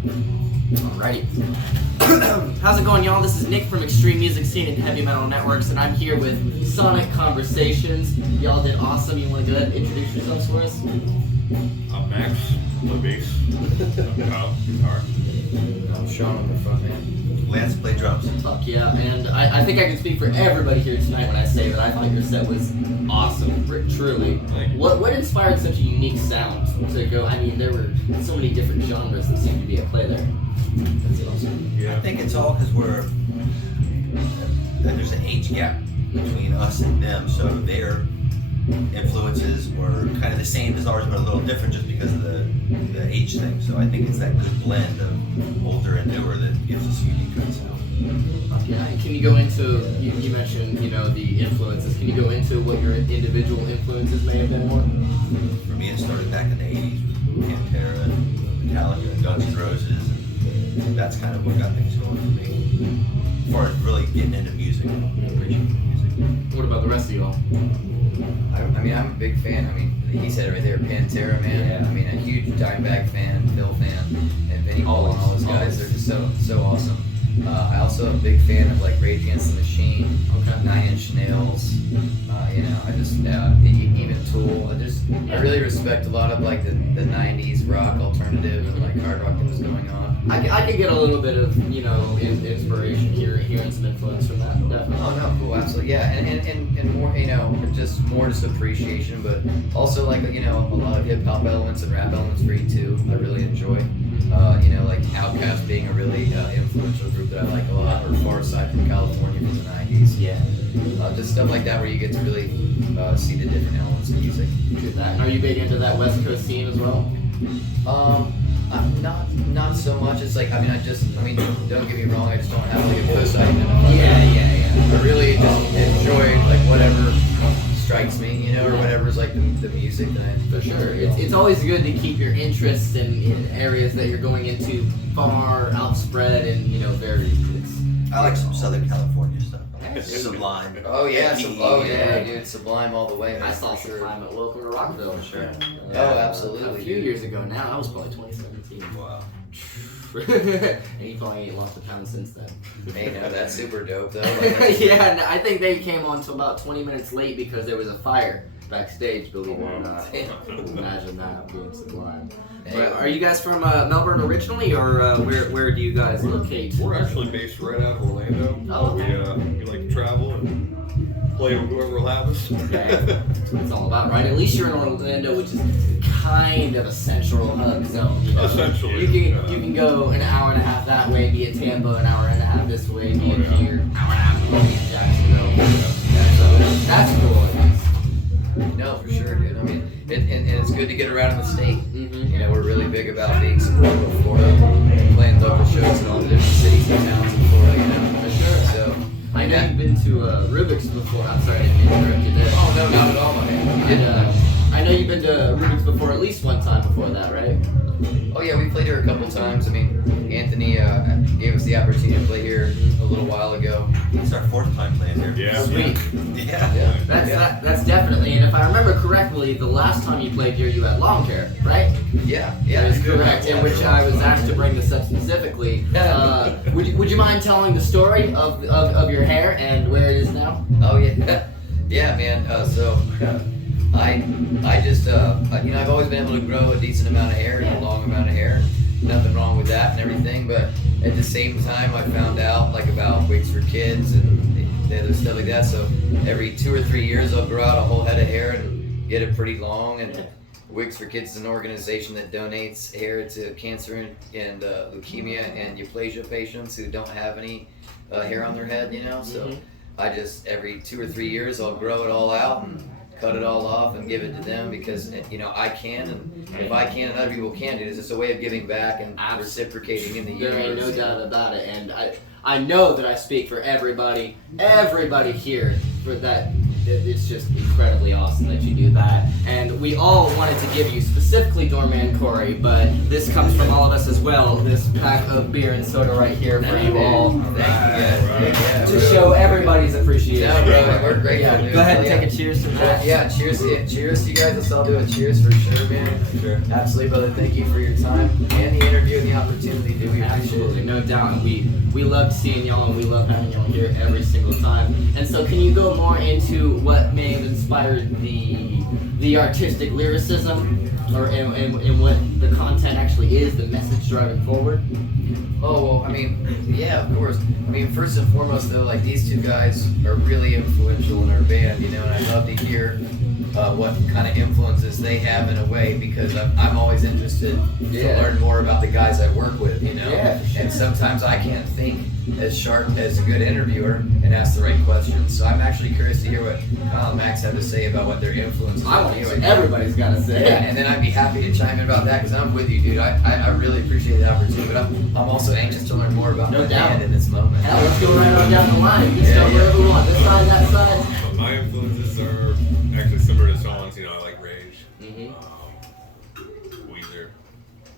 Alrighty. How's it going, y'all? This is Nick from Extreme Music Scene and Heavy Metal Networks, and I'm here with Sonic Conversations. Y'all did awesome. You want to go ahead and introduce yourselves for us? I'm Max, play bass. I'm Kyle, guitar. I'm Sean, I'm the front man. Lance, play drums. Fuck yeah, and I think I can speak for everybody here tonight when I say that I thought your set was awesome, truly. What inspired such a unique sound to go? I mean, there were so many different genres that seemed to be at play there. That's awesome. Yeah. I think it's all because there's an age gap between us and them, so their influences were kind of the same as ours, but a little different just because of the age thing. So I think it's that good blend of older and newer that gives us a unique kind of sound. Yeah, and can you go into, you mentioned, the influences. Can you go into what your individual influences may have been more? For me, it started back in the 80s with Pantera, Metallica, and Guns N' Roses, and that's kind of what got things going for me. As far as really getting into music, appreciating music. What about the rest of y'all? I mean, I'm a big fan. I mean, he said it right there, Pantera, man. Yeah. I mean, a huge Dimebag fan, Phil fan, and Vinnie Paul and all those guys. They're just so awesome. I also am a big fan of like Rage Against the Machine, Okay. Nine Inch Nails. I just even Tool. I really respect a lot of like the '90s rock alternative and like hard rock that was going on. I could get a little bit of, inspiration hearing some influence from that, definitely. Oh no, cool, absolutely, yeah, and more, just appreciation, but also like a lot of hip hop elements and rap elements for you too. I really enjoy, like Outkast being a really influential group that I like a lot, or Pharcyde from California from the '90s. Yeah. Just stuff like that where you get to really see the different elements of music. Do that. And are you big into that West Coast scene as well? I'm not so much. It's like don't get me wrong. I just don't have like a post item. Yeah. I really just enjoy like whatever strikes me, or whatever's like the music that I. For sure. It's always good to keep your interests in areas that you're going into far outspread and, very. I like some Southern California stuff. Sublime. Oh yeah, yeah. dude, Sublime all the way. Man, I saw for sure. Sublime at local to Rockville. For sure. Oh, absolutely. A few years ago now. That was probably 2017. Wow. And he probably ain't lost a pound since then. Hey, no, that's super dope though. Yeah, and I think they came on to about 20 minutes late because there was a fire backstage, believe it or not. Imagine that being Sublime. But are you guys from Melbourne originally, or where do you guys locate? We're actually based right out of Orlando. Oh, okay. We like to travel and play with whoever will have us. Okay. That's what it's all about, right? At least you're in Orlando, which is kind of a central hub zone. Essentially. You can go an hour and a half that way, be at Tampa, an hour and a half this way, be in here, hour and a half be in Jacksonville. So that's cool. No, for sure, dude. I mean, and it's good to get around in the state. Mm-hmm. We're really big about being supportive of Florida, playing local shows in all the different cities and towns in Florida, For sure. So, I know you've been to Rubik's before. I'm sorry, I didn't interrupt you there. oh, no, not at all, my man. I know you've been to Rubik's before, at least one time before that, right? Oh, yeah, we played here a couple times. I mean, Anthony gave us the opportunity to play here a little while ago. It's our fourth time playing here. Yeah. Sweet. Yeah. That's definitely, and if I remember correctly, the last time you played here, you had long hair, right? Yeah, That is it's good. correct. In which I was asked to bring this up specifically. Would you mind telling the story of your hair and where it is now? Oh, yeah. Yeah, man. I just, I've always been able to grow a decent amount of hair and a long amount of hair. Nothing wrong with that and everything, but at the same time, I found out like about wigs for kids and the other stuff like that. So every 2 or 3 years, I'll grow out a whole head of hair and get it pretty long. And Wigs for Kids is an organization that donates hair to cancer and leukemia and euplasia patients who don't have any hair on their head, So I just every 2 or 3 years, I'll grow it all out and cut it all off and give it to them because I can, and if I can and other people can do this, it's a way of giving back and reciprocating in the universe. There ain't no doubt about it, and I know that I speak for everybody here for that. It's just incredibly awesome that you do that, and we all wanted to give you specifically Doorman Corey, but this comes from all of us as well. This pack of beer and soda right here for you all. To show everybody's appreciation. Yeah, bro, we're grateful, Yeah, dude. go ahead and take a cheers to that. Yeah, cheers to you guys. Let's all do a cheers for sure, man. Sure. Absolutely, brother. Thank you for your time and the interview and the opportunity. no doubt. And we love seeing y'all, and we love having y'all here every single time. And so, can you go more into what may have inspired the artistic lyricism, or and what the content actually is, the message driving forward? Oh, well, I mean, yeah, of course. I mean, first and foremost, though, like, these two guys are really influential in our band, you know, and I love to hear what kind of influences they have in a way, because I'm always interested to learn more about the guys I work with, you know? Yeah, for sure. And sometimes I can't think as sharp as a good interviewer and ask the right questions. So I'm actually curious to hear what Kyle and Max have to say about what their influences I are. want to hear what everybody's got to say. Yeah, and then I'd be happy to chime in about that, because I'm with you, dude. I really appreciate the opportunity, but I'm also anxious to learn more about No my doubt. band in this moment. Hell, let's go right on down the line. We can Yeah, start yeah. wherever we want. This side, that side. My influences are actually similar to songs. You know, I like Rage, Mm-hmm. Weezer,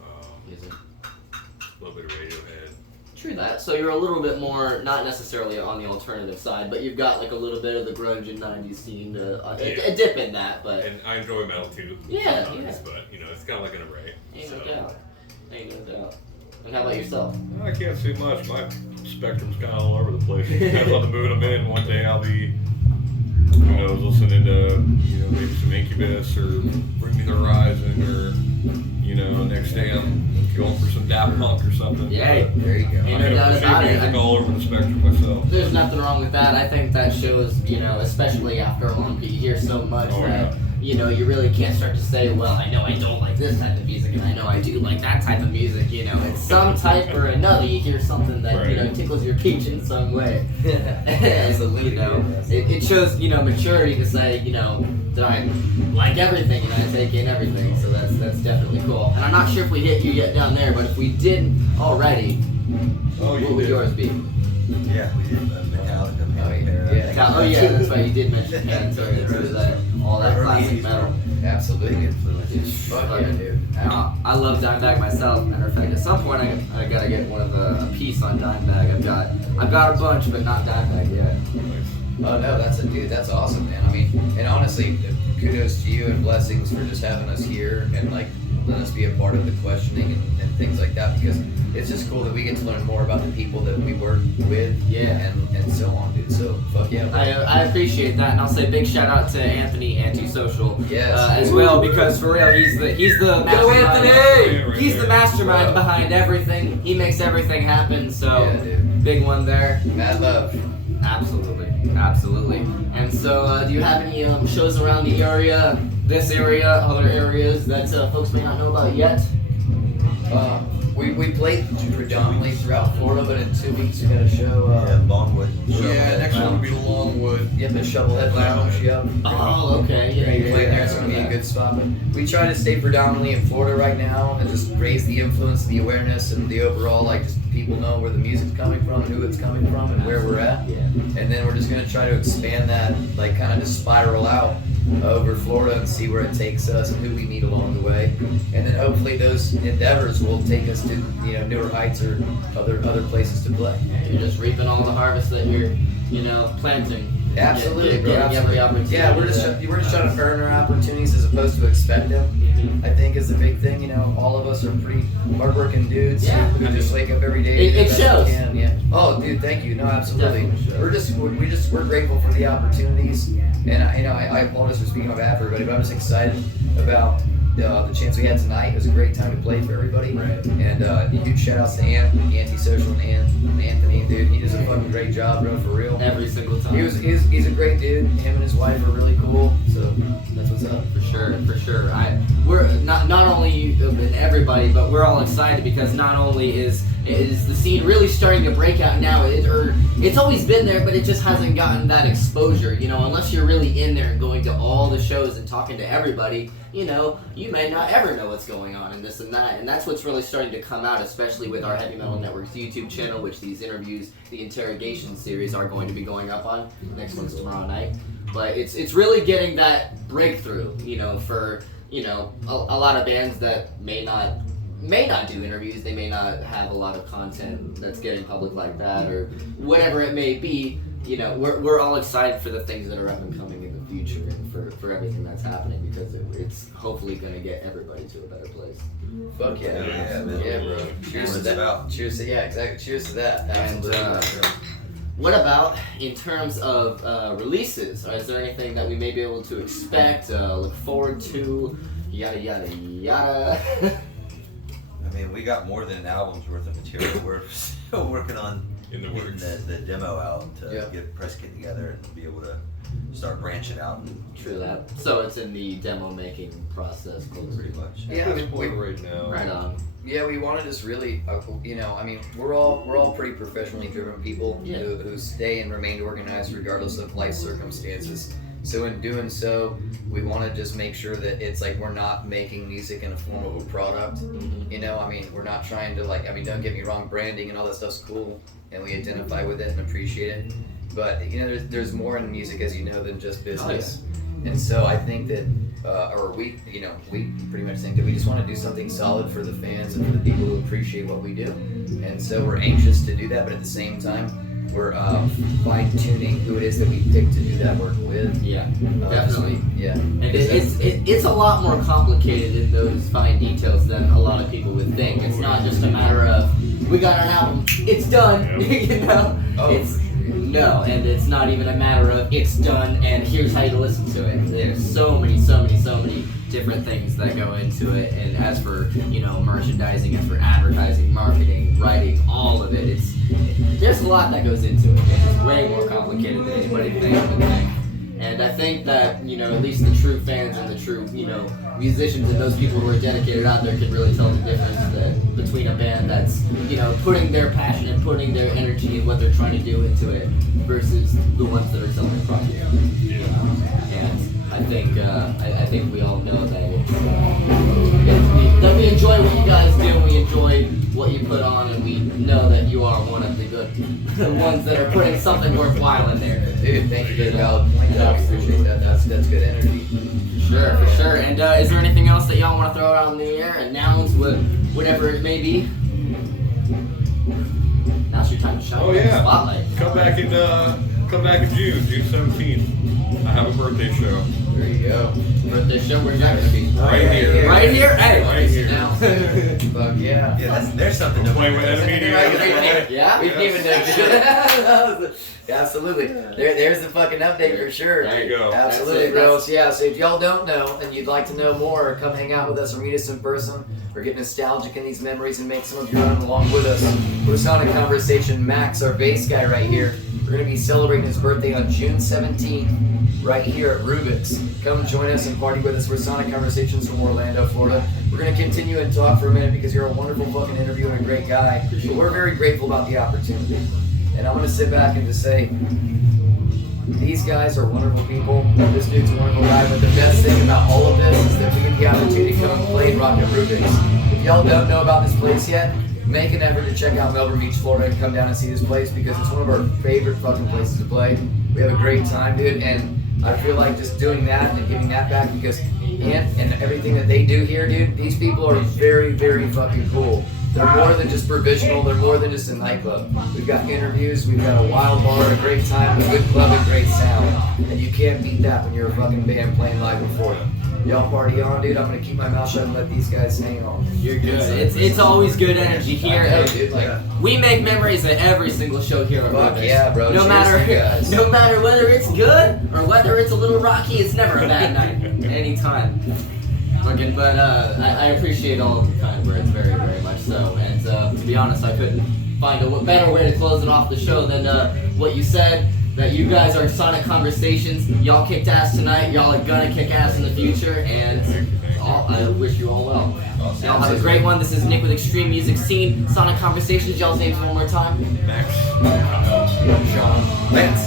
a little bit of Radiohead. True that. So you're a little bit more, not necessarily on the alternative side, but you've got like a little bit of the grunge and 90s scene to a dip in that, but And I enjoy metal too. Yeah, sometimes, But you know, it's kind of like an array. ain't so. no doubt. Ain't no doubt. And how about yourself? I can't say much. My spectrum's kind of all over the place. Depends on the mood I'm in. One day I'll be, who knows, listening to, you know, maybe some Incubus or Bring Me the Horizon, or, you know, next day I'm going for some Daft Punk or something. Yeah, There you go. Ain't no doubt about it. Music all over the spectrum myself. There's nothing wrong with that. I think that shows, you know, especially after a long you hear so much Oh, that, yeah. you know, you really can't start to say, well, I know I don't like this type of music, and I know I do like that type of music, you know. It's some type or another, you hear something that, you know, tickles your peach in some way. Absolutely. You know, it shows, you know, maturity to say, you know, that I like everything and I take in everything, so that's definitely cool. And I'm not sure if we hit you yet down there, but if we didn't already, Oh, what would yours be? Yeah, we did Metallica, yeah. Oh yeah, that's right, you did mention Pantera, too, that, all that classic metal. Absolutely. influence. Fuck yeah, dude. I love Dimebag myself. Matter of fact, at some point I gotta get one of a piece on Dimebag. I've got a bunch, but not Dimebag yet. Oh no, that's awesome, man. I mean, and honestly, kudos to you and blessings for just having us here and like letting us be a part of the questioning and things like that, because it's just cool that we get to learn more about the people that we work with, and so on, dude. So fuck yeah. I appreciate that, and I'll say big shout out to Anthony Antisocial Yes. as well, because for real he's the mastermind. Anthony! He's the mastermind behind everything. He makes everything happen. So Yeah, dude. big one there. Mad love. Absolutely. And so, do you have any shows around the area, this area, other areas that folks may not know about yet? We played predominantly throughout Florida, but in 2 weeks we got a show. Yeah, Longwood. Yeah, next one will be Longwood. Yep, the Shovelhead Lounge. Yep. Oh, okay. Yeah, you play there, yeah, it's gonna be a good spot. But we try to stay predominantly in Florida right now and just raise the influence, the awareness, and the overall, like, just people know where the music's coming from and who it's coming from and where we're at. Yeah. And then we're just gonna try to expand that, like, kind of just spiral out over Florida and see where it takes us and who we meet along the way. And then hopefully those endeavors will take us to, you know, newer heights or other places to play. You're just reaping all the harvest that you're, you know, planting. Absolutely, bro. Getting every opportunity. Yeah, we're just trying to earn our opportunities as opposed to expect them. I think is the big thing. You know, all of us are pretty hardworking dudes who just wake up every day. It and do the best shows. we can. Yeah. Oh, dude, thank you. No, absolutely. Definitely shows. We're grateful for the opportunities, and I apologize for speaking on behalf of everybody, but I'm just excited about the chance we had tonight. It was a great time to play for everybody. Right. And huge shout outs to Antisocial and Anthony, dude. He does a fucking great job, bro, for real. Every single time. He's a great dude. Him and his wife are really cool. So that's what's up. For sure. We're not only you and everybody, but we're all excited because not only is the scene really starting to break out now, it's always been there, but it just hasn't gotten that exposure. You know, unless you're really in there and going to all the shows and talking to everybody, you know, you may not ever know what's going on and this and that. And that's what's really starting to come out, especially with our Heavy Metal Network's YouTube channel, which these interviews, the interrogation series, are going to be going up on. The next one's tomorrow night. But it's really getting that breakthrough, you know, for, you know, a lot of bands that may not do interviews, they may not have a lot of content that's getting public like that, or whatever it may be. You know, we're all excited for the things that are up and coming in the future, and for everything that's happening because it's hopefully going to get everybody to a better place. Fuck yeah. Yeah, man. Yeah, bro. Cheers to What it's that. about. Cheers to, yeah, exactly. Cheers to that. And, Absolutely. What about in terms of releases? Is there anything that we may be able to expect, look forward to, yada yada yada? I mean, we got more than an album's worth of material. We're still working on In the getting works. the demo out to Yeah. get press kit together and be able to start branching out. And True that. So it's in the demo making process, pretty much. Yeah, At I this mean, point right now. Right on. Yeah, we want to just really, I mean, we're all pretty professionally driven people Yeah. who stay and remain organized regardless of life circumstances. So in doing so, we want to just make sure that it's like we're not making music in a form of a product. Mhm. You know, I mean, we're not trying to don't get me wrong, branding and all that stuff's cool, and we identify with it and appreciate it. But you know, there's more in music, as you know, than just business. And so I think that, we pretty much think that we just want to do something solid for the fans and for the people who appreciate what we do. And so we're anxious to do that, but at the same time, we're fine-tuning who it is that we pick to do that work with. Yeah, So definitely. yeah. And it's a lot more complicated in those fine details than a lot of people would think. It's not just a matter of we got an album, it's done. You know, Oh, it's no, and it's not even a matter of it's done and here's how you listen to it. There's so many different things that go into it. And as for merchandising, as for advertising, marketing, writing, all of it, there's a lot that goes into it. It's way more complicated than anybody would think. And I think that, at least the true fans and the true, musicians and those people who are dedicated out there can really tell the difference between a band that's, putting their passion and putting their energy and what they're trying to do into it versus the ones that are selling a product. And I think we all know that that we enjoy what you guys do, we enjoy what you put on, and we know that you are one of the good ones that are putting something worthwhile in there. Dude, thank you for the valid point. I appreciate that. That's good energy. For sure. And is there anything else that y'all want to throw out in the air? Announce whatever it may be? Now's your time to shine. Oh yeah. Spotlight. Come back in June 17th. I have a birthday show. There you go. Birthday show, where's that gonna be? Right here. Right here? Hey! Right here. Now. Fuck yeah. Yeah, there's something to Playing with enemy. Yeah? We've given them absolutely. There's the fucking update for sure. There you go. Absolutely, bro. So yeah, so if y'all don't know and you'd like to know more, come hang out with us or meet us in person or get nostalgic in these memories and make some of your own along with us. We're Sonic Conversation. Max, our bass guy right here, we're going to be celebrating his birthday on June 17th right here at Rubik's. Come join us and party with us. We're Sonic Conversations from Orlando, Florida. We're going to continue and talk for a minute because you're a wonderful fucking interviewer and a great guy. But we're very grateful about the opportunity. And I'm going to sit back and just say, these guys are wonderful people. This dude's a wonderful guy. But the best thing about all of this is that we get the opportunity to come and play and rock at Rubik's. If y'all don't know about this place yet, make an effort to check out Melbourne Beach, Florida, and come down and see this place because it's one of our favorite fucking places to play. We have a great time, dude, and I feel like just doing that and giving that back because Ant and everything that they do here, dude, these people are very, very fucking cool. They're more than just provisional, they're more than just a nightclub. We've got interviews, we've got a wild bar, a great time, a good club, and great sound. And you can't beat that when you're a fucking band playing live before you. Y'all party on, dude. I'm gonna keep my mouth shut and let these guys hang on. You're good. It's always good energy here. I know, dude. Like, We make memories at every single show here at fuck Rubik's. yeah, bro. No Cheers to you guys. no matter whether it's good or whether it's a little rocky, it's never a bad night. Anytime. But I appreciate all of the kind words very, very much so. And to be honest, I couldn't find a better way to close it off the show than what you said. That you guys are Sonic Conversations. Y'all kicked ass tonight. Y'all are gonna kick ass in the future. And I wish you all well. Y'all have a great one. This is Nick with Extreme Music Scene. Sonic Conversations. Y'all's names one more time. Max. Sean. Lance.